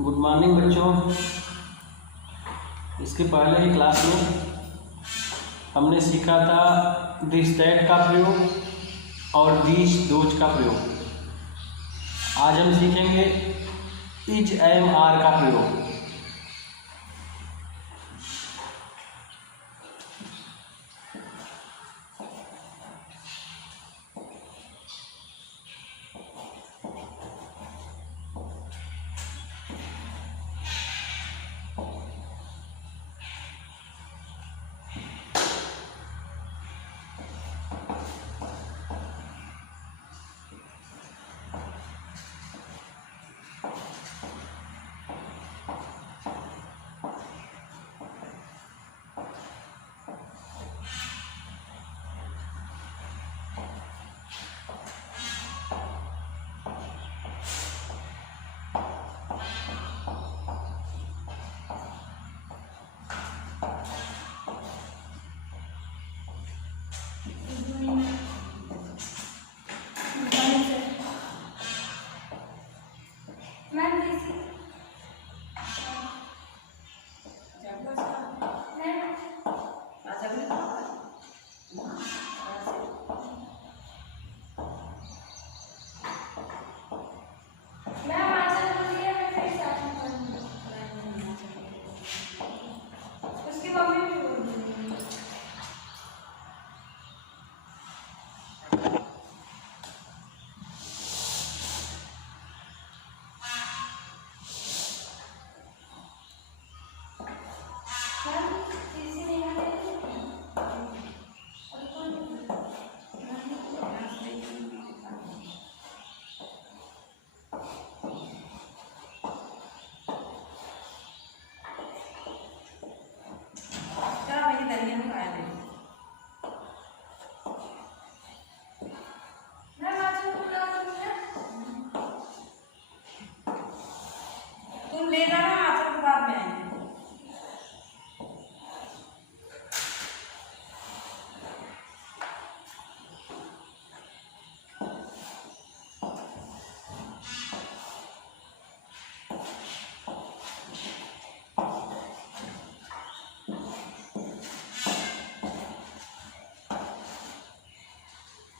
Good morning बच्चों। इसके पहले की क्लास में हमने सीखा था दिस दैट का प्रयोग और दिस दोज का प्रयोग। आज हम सीखेंगे इज एम आर का प्रयोग।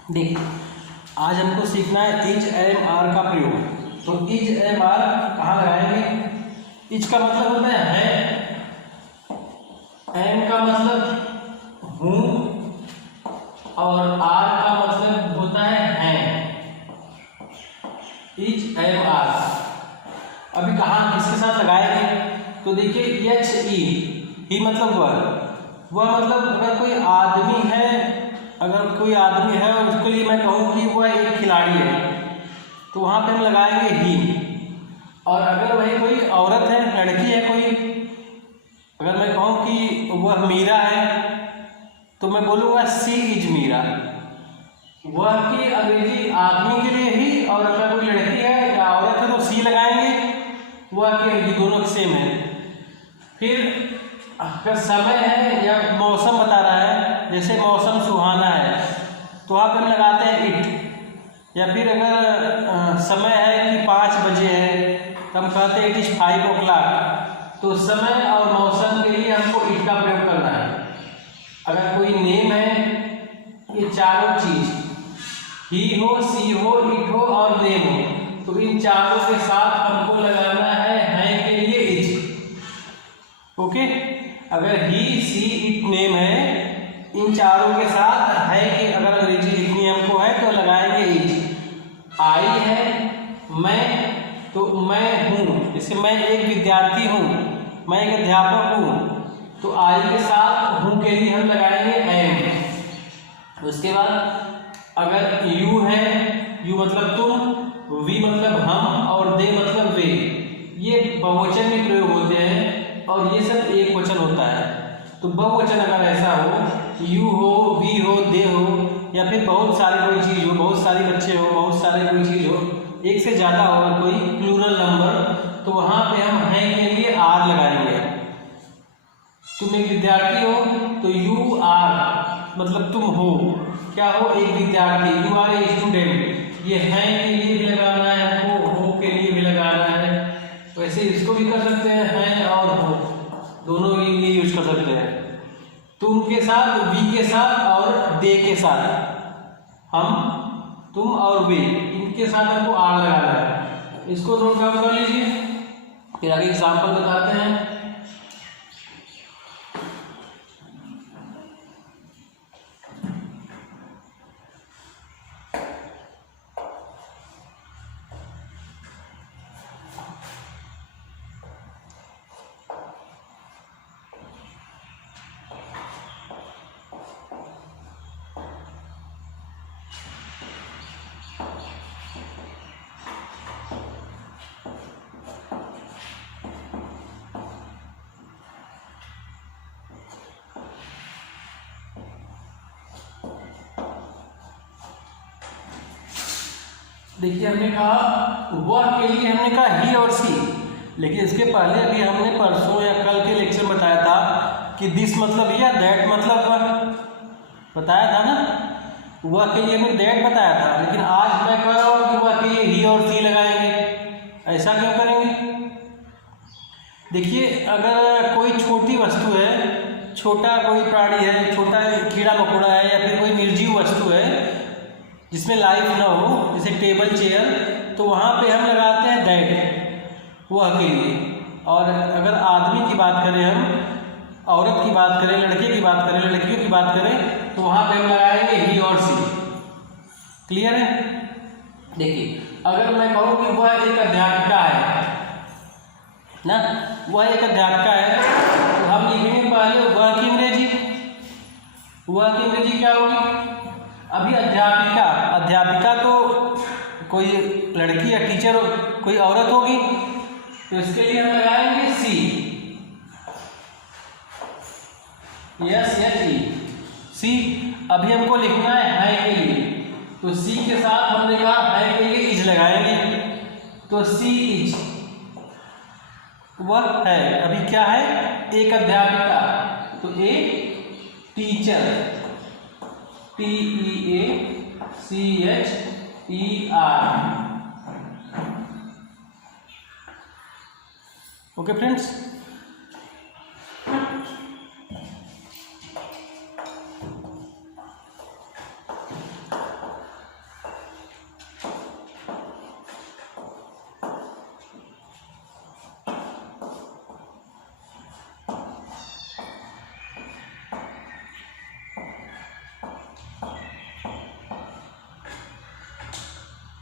देख, आज हमको सीखना है इज एम आर का प्रयोग। तो इज एम आर कहाँ लगाएंगे? इज का मतलब होता है एम का मतलब हूँ और आर का मतलब होता है इज एम आर। अभी कहाँ किसके साथ लगाएंगे? तो देखिए एच ई मतलब वह मतलब अगर कोई आदमी है और उसके लिए मैं कहूँ कि वह एक खिलाड़ी है तो वहाँ पे हम लगाएंगे ही। और अगर वही कोई औरत है, लड़की है कोई, अगर मैं कहूँ कि वह मीरा है तो मैं बोलूँगा सी इज मीरा। वह की अंग्रेजी आदमी के लिए ही, और अगर कोई लड़की है या औरत है तो सी लगाएंगे। वह की अंग्रेजी दोनों सेम है। फिर अगर समय है या मौसम बता रहा है, जैसे मौसम सुहाना है तो वहाँ पर हम लगाते हैं इट। या फिर अगर समय है कि 5 बजे है तो हम कहते हैं इट इज 5 o'clock। तो समय और मौसम के लिए हमको इट का प्रयोग करना है। अगर कोई नेम है, ये चारों चीज ही हो, सी हो, इट हो और नेम हो, तो इन चारों के साथ हमको लगाना है के लिए इज। ओके, अगर ही, सी, इट, नेम है, इन चारों के साथ है कि अगर अंग्रेजी लिखनी हमको है तो लगाएंगे इज। आई है, मैं, तो मैं हूँ, जैसे मैं एक विद्यार्थी हूँ, मैं एक अध्यापक हूँ, तो आई के साथ हूँ के लिए हम लगाएंगे एम। उसके बाद अगर यू है, यू मतलब तुम, वी मतलब हम और दे मतलब वे, ये बहुवचन में प्रयोग होते हैं और ये सब एक वचन होता है। तो बहुवचन अगर ऐसा हो, यू हो, वी हो, दे हो, या फिर बहुत सारी कोई चीज़ हो, बहुत सारे बच्चे हो, बहुत सारे कोई चीज़ हो, एक से ज़्यादा होगा कोई प्लूरल नंबर, तो वहाँ पे हम हैं के लिए आर लगाएंगे। तुम एक विद्यार्थी हो तो यू आर मतलब तुम हो, क्या हो, एक विद्यार्थी, यू आर ए स्टूडेंट। ये हैं के लिए भी लगाना है हमको, हो के लिए भी लगाना है, साथ, वी के साथ और दे के साथ, हम, तुम और वे, इनके साथ हमको आर लगाना है। इसको नोट डाउन कर लीजिए, फिर आगे एग्जाम्पल बताते हैं। देखिए हमने कहा वह के लिए हमने कहा ही और सी, लेकिन इसके पहले अभी हमने परसों या कल के लेक्चर में बताया था कि दिस मतलब या दैट मतलब वह बताया था ना, वह के लिए हमने दैट बताया था। लेकिन आज मैं कह रहा हूँ कि वह के लिए ही और सी लगाएंगे। ऐसा क्यों करेंगे? देखिए अगर कोई छोटी वस्तु है, छोटा कोई प्राणी है, छोटा कीड़ा मकोड़ा है या फिर कोई निर्जीव वस्तु है जिसमें लाइफ ना हो, जैसे टेबल चेयर, तो वहाँ पे हम लगाते हैं दैट, वह के लिए। और अगर आदमी की बात करें, हम औरत की बात करें, लड़के की बात करें, लड़कियों की बात करें, तो वहाँ पे हम लगाएंगे ही और सी। क्लियर है? देखिए अगर मैं कहूँ कि वह एक अध्यापिका है ना, वह एक अध्यापिका है, तो हम लिखेंगे पहले वह की अंग्रेजी। वह की अंग्रेजी क्या होगी? अभी अध्यापिका, अध्यापिका तो कोई लड़की या टीचर, कोई औरत होगी, तो इसके लिए हम लगाएंगे सी, यस एच ई, सी। अभी हमको लिखना है के लिए, तो सी के साथ हमने कहा है के लिए इज लगाएंगे, तो सी इज, वह है। अभी क्या है? एक अध्यापिका, तो a teacher, TEACHER। Okay friends,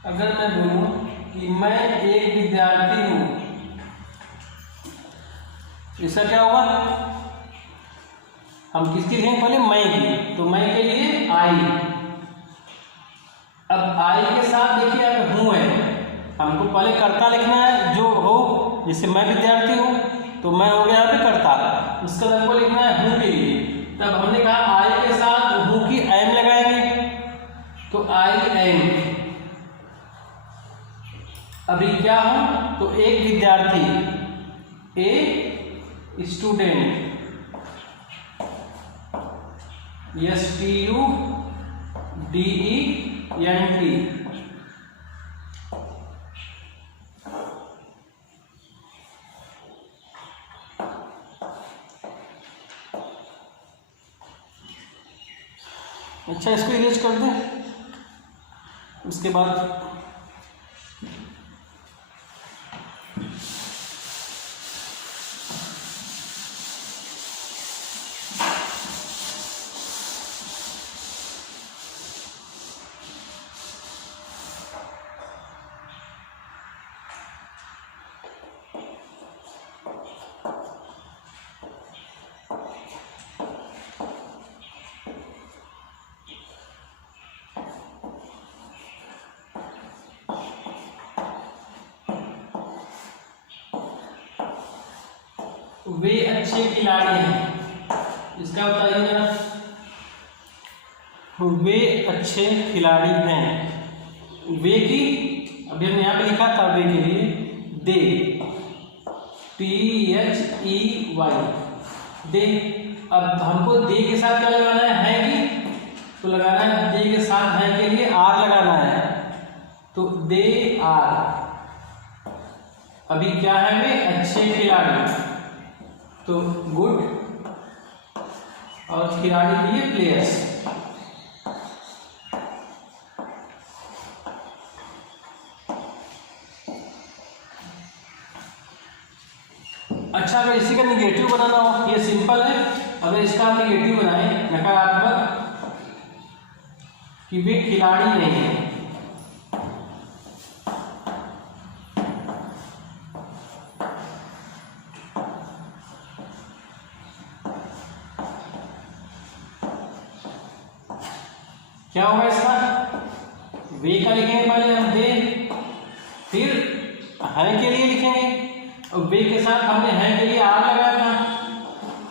अगर मैं बोलूं कि मैं एक विद्यार्थी हूं, इसका क्या होगा? हम किसकी लिखेंगे? पहले मैं की, तो मैं के लिए आई। अब आई के साथ देखिए अगर हूं है, हमको पहले कर्ता लिखना है जो हो, जैसे मैं विद्यार्थी हूं तो मैं हो गया यहाँ पे कर्ता, उसका हमको लिखना है हूं के लिए। तब हमने कहा आई के साथ हूं की एम लगाएंगे, तो आई एम। अभी क्या हूं? तो एक विद्यार्थी, ए स्टूडेंट, STUDENT। अच्छा, इसको इरेज कर दें। उसके बाद वे अच्छे खिलाड़ी हैं, इसका बताइए जरा। वे अच्छे खिलाड़ी हैं, वे की अभी हमने यहाँ पे लिखा था वे के लिए दे, THEY, दे। अब हमको दे के साथ क्या लगाना है की, तो लगाना है दे के साथ है के लिए आर लगाना है, तो दे आर। अभी क्या है? वे अच्छे खिलाड़ी, तो गुड और खिलाड़ी के लिए प्लेयर्स। अच्छा, अगर इसी का निगेटिव बनाना हो, ये सिंपल है। अगर इसका हम निगेटिव बनाएं, नकारात्मक, कि वे खिलाड़ी नहीं है, क्या होगा इसका? वे का लिखेंगे पहले हम, दे, फिर है के लिए लिखेंगे, और वे के साथ हमने है के लिए आर लगाया था,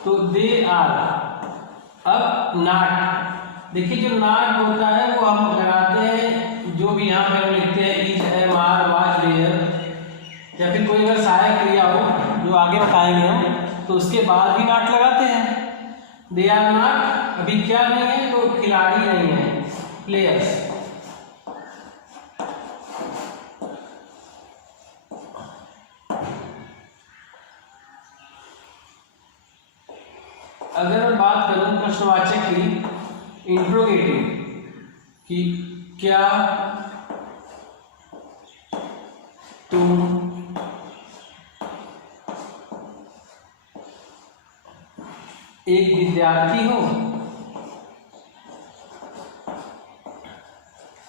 तो दे आर। अब नाट, देखिए जो नाट होता है वो हम लगाते हैं, जो भी यहाँ पे हम लिखते हैं is, am, are, was, were, या फिर कोई अगर सहायक क्रिया हो जो आगे बताएंगे हम, तो उसके बाद भी नाट लगाते हैं। दे आर नाट, अभी क्या नहीं है, तो खिलाड़ी नहीं है, प्लेयर्स। अगर मैं बात करूं प्रश्नवाचक की, इंट्रोगेटिव, कि क्या तुम एक विद्यार्थी हो,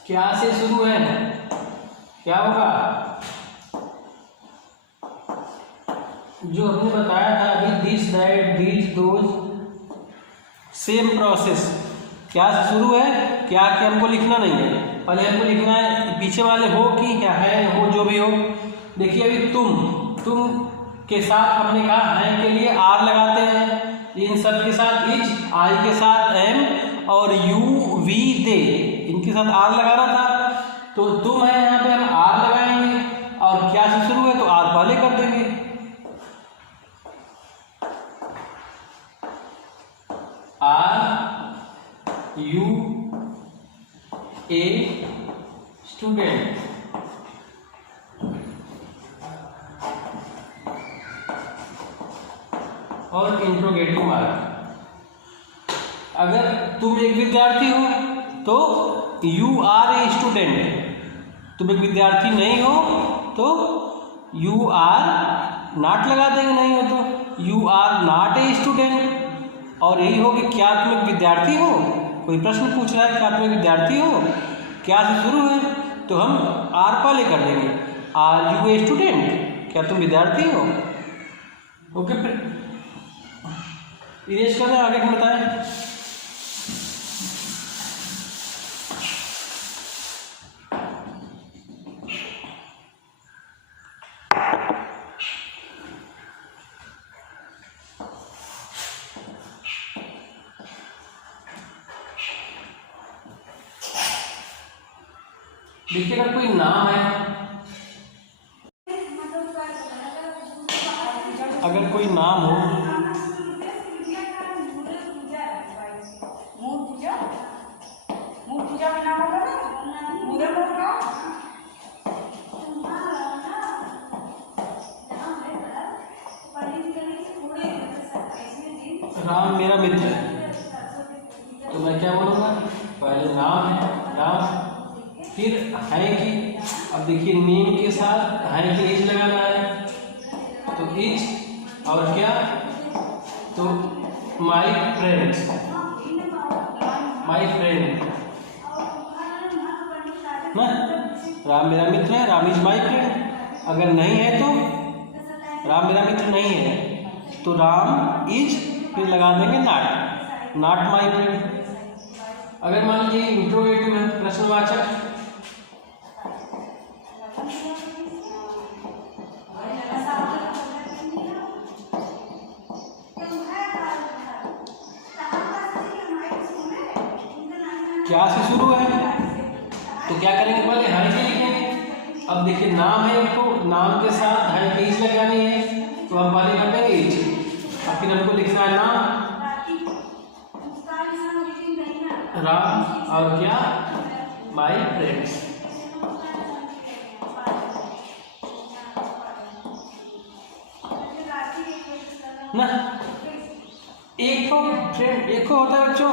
क्या से शुरू है, क्या होगा? जो हमने बताया था अभी, this, that, these, those, same process. क्या से शुरू है, क्या के हमको लिखना नहीं है, पहले हमको लिखना है पीछे वाले हो की, क्या है, हो, जो भी हो। देखिए अभी तुम के साथ हमने कहा है के लिए आर लगाते हैं, इन सब के साथ इज, आई के साथ एम, और यू, वी, दे, इनके साथ आर लगाना था। तो तुम है, यहाँ पे हम आर लगाएंगे, और क्या से शुरू है तो आर पहले कर देंगे। आर यू ए स्टूडेंट, और इंट्रोगेटिव मार्क। अगर तुम एक विद्यार्थी हो तो यू आर ए स्टूडेंट, तुम एक विद्यार्थी नहीं हो तो यू आर नॉट लगा देंगे, नहीं हो तो you are not a student. और यही हो कि क्या तुम एक विद्यार्थी हो, कोई प्रश्न पूछ रहा है क्या तुम एक विद्यार्थी हो, क्या से शुरू है तो हम आर पहले कर देंगे, आर यू ए स्टूडेंट, क्या तुम विद्यार्थी हो। ओके, फिर इरेज कर दें, आगे हम बताएं। देखिए अगर कोई नाम है, अगर कोई नाम हो, राम मेरा मित्र है, तो मैं क्या बोलूँगा, पहले नाम है, राम, फिर है कि, अब देखिए नेम के साथ है कि इज लगाना है, तो इज, और क्या, तो माई फ्रेंड, माई फ्रेंड ना, राम मेरा मित्र है, राम इज माई फ्रेंड। अगर नहीं है तो राम मेरा मित्र नहीं है तो राम इज, फिर लगा देंगे नॉट, नॉट माई फ्रेंड। अगर मान लीजिए इंट्रोगेटिव है, प्रश्नवाचक, क्या से शुरू है तो क्या करेंगे, पहले है के लिखेंगे। अब देखिए नाम है, तो नाम के साथ है के इज लगानी है, तो हम पहले कर देंगे इज, और फिर हमको लिखना है नाम, राम, और क्या, माई फ्रेंड्स ना। एक तो फ्रेंड एक को होता है बच्चों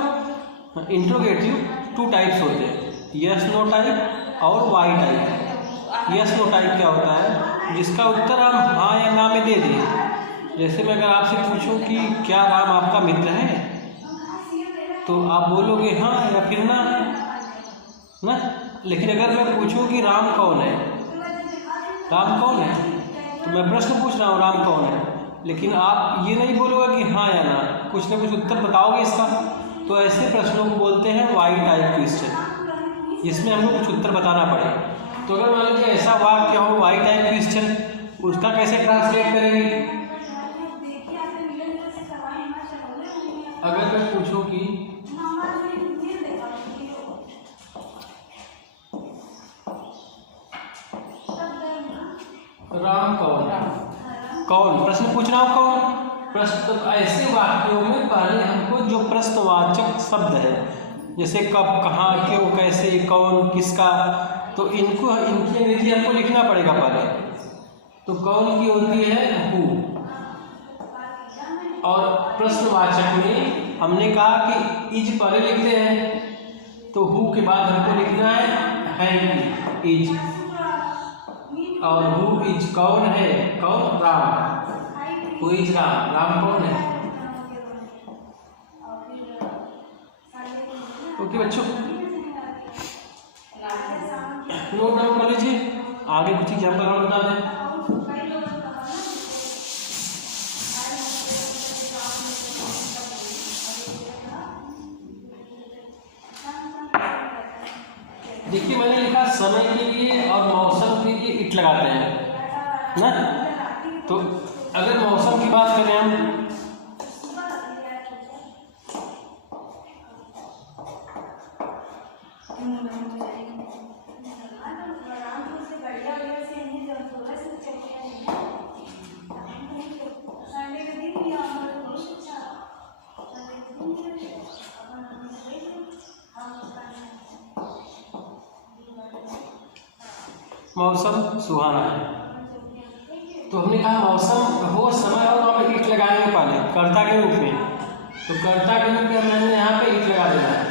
इंट्रोगेटिव, 2 टाइप्स होते हैं, यस नो टाइप और why type. Yes no type क्या होता है, जिसका उत्तर हम हाँ या ना में दे दें। जैसे मैं अगर आपसे पूछूं कि क्या राम आपका मित्र है, तो आप बोलोगे हाँ या फिर ना, लेकिन अगर मैं पूछूं कि राम कौन है, राम कौन है, तो मैं प्रश्न पूछ रहा हूँ राम कौन है, लेकिन आप ये नहीं बोलोगे कि हाँ या ना, कुछ ना कुछ उत्तर बताओगे इसका। तो ऐसे प्रश्नों को बोलते हैं वाई टाइप क्वेश्चन, जिसमें हमको कुछ उत्तर बताना पड़े। तो अगर मान लीजिए ऐसा वाक्य हो वाई टाइप क्वेश्चन, उसका कैसे ट्रांसलेट करेंगे? अगर मैं पूछूं कि राम कौन है, कौन प्रश्न पूछ रहा हूँ, कौन प्रश्न। तो ऐसे वाक्यों में पहले हमको जो प्रश्नवाचक शब्द है, जैसे कब, कहाँ, क्यों, कैसे, कौन, किसका, तो इनको इनकी अंग्रेजी हमको लिखना पड़ेगा पहले। तो कौन की होती है हु, और प्रश्नवाचक में हमने कहा कि इज पहले लिखते हैं, तो हु के बाद हमको लिखना है इज, और हु इज कौन है, कौन राम, हु इज राम, राम कौन है। ओके बच्चों, नोट डाउन कर लीजिए, आगे कुछ एग्जाम्पल और बता दें। देखिए मैंने लिखा समय के लिए और मौसम के लिए इट लगाते हैं ना। तो अगर मौसम की बात करें हम, मौसम सुहाना है, तो हमने कहा मौसम हो समय और वहाँ पे ईट लगाएंगे पहले कर्ता के रूप में। तो कर्ता के रूप में मैंने यहाँ पे ईट लगा देना है।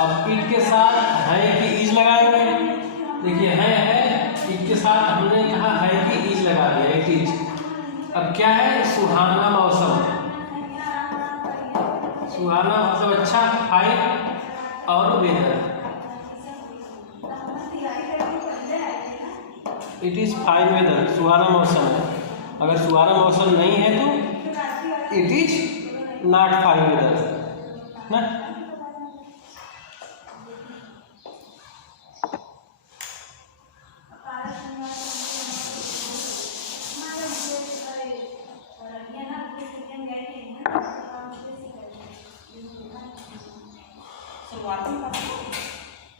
अब ईट के साथ है कि ईज लगाएंगे, देखिए है ईट के साथ हमने कहा है कि ईज लगा दिया, एक ईज। अब क्या है, सुहाना मौसम, सुहाना मतलब अच्छा, फाइन और weather, it is fine weather, सुहाना मौसम है। अगर सुहाना मौसम नहीं है तो it is not fine weather ना।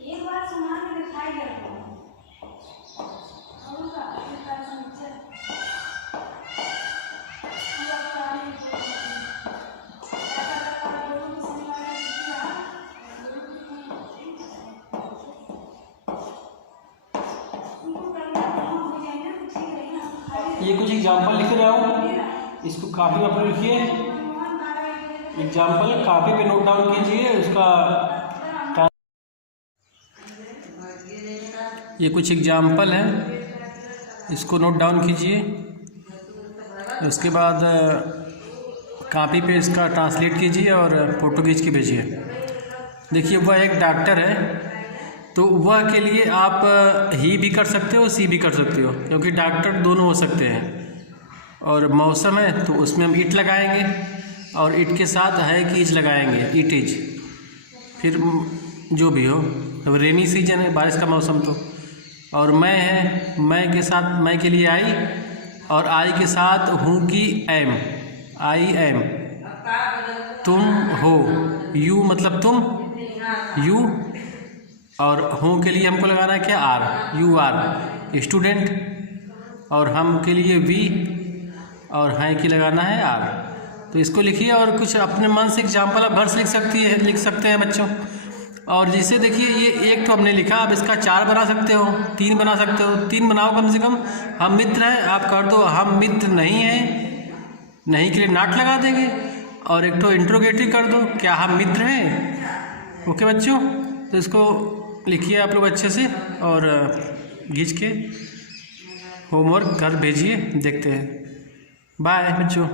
एक बार सुना के दिखाई देता हूँ। ये कुछ एग्जाम्पल लिख रहा हूँ, इसको कापी में अपने लिखिए, एग्जाम्पल कापी पे नोट डाउन कीजिए उसका। ये कुछ एग्जाम्पल है, इसको नोट डाउन कीजिए, उसके बाद कापी पे इसका ट्रांसलेट कीजिए और फ़ोटो खींच के भेजिए। देखिए वह एक डॉक्टर है, तो वह के लिए आप ही भी कर सकते हो, सी भी कर सकते हो, क्योंकि डॉक्टर दोनों हो सकते हैं। और मौसम है तो उसमें हम इट लगाएंगे, और इट के साथ है कि इज लगाएंगे, इट इज। फिर जो भी हो, अब रेनी सीजन है, बारिश का मौसम तो। और मैं है, मैं के साथ मैं के लिए आई, और आई के साथ हूँ कि एम, आई एम। तुम हो, यू मतलब तुम, यू। और हूँ के लिए हमको लगाना है क्या, आर, यू आर स्टूडेंट। और हम के लिए वी, और हैं की लगाना है आर। तो इसको लिखिए, और कुछ अपने मन से एग्जाम्पल आप भर से लिख सकते हैं बच्चों। और जैसे देखिए ये एक तो हमने लिखा, अब इसका 4 बना सकते हो, 3 बना सकते हो, 3 बनाओ कम से कम। हम मित्र हैं, आप कर दो हम मित्र नहीं हैं, नहीं के लिए नाट लगा देंगे। और एक तो इंट्रोगेटिव कर दो, क्या हम मित्र हैं। ओके बच्चों, तो इसको लिखिए आप लोग अच्छे से और खींच के होमवर्क घर भेजिए, देखते हैं। बाय बच्चों।